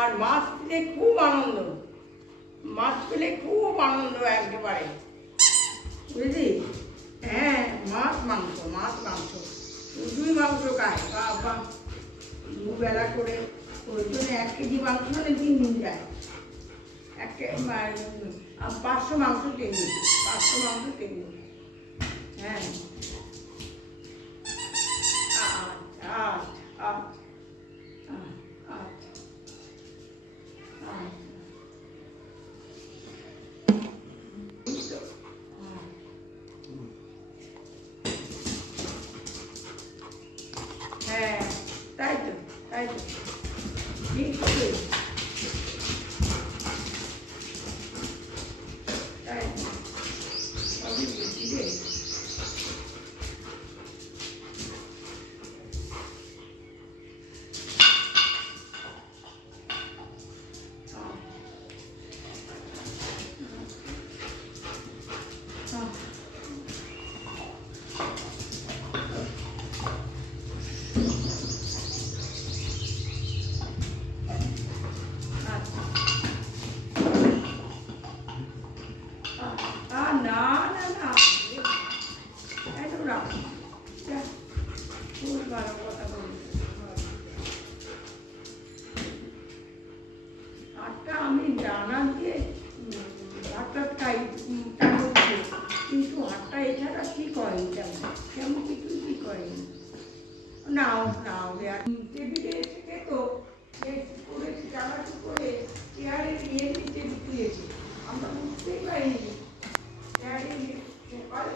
আর মাছ পেলে খুব আনন্দ, মাছ পেলে খুব আনন্দ একেবারে, বুঝলি? হ্যাঁ, মাছ মাংস, মাছ মাংস, শুধুই মাংস খায় বাবা, দুবেলা করে। ওই জন্য 1 কেজি মাংস হলে 3 দিন যায়। 500 মাংস টেনে, 500 মাংস টেনে। হ্যাঁ, আচ্ছা আচ্ছা আচ্ছা আচ্ছা। হ্যাঁ, তাই তো, তাই তো, ঠিক তো, তাই তো, সবই বুঝি রে। না না না, একদম রাখ, খুব ভালো কথা বলি। আটটা আমি ডানা দিয়ে ভাত টাত খাই, কিন্তু আটটা এছাড়া কি করেন, তেমন কিছু কি করেন। নাও নাও, টেবিলে থেকে তো করেছি, চালাচু করে চেয়ারে নিয়ে নিচে ঢুকিয়েছি, আমরা বুঝতেই পারিনি চেয়ারে সকালে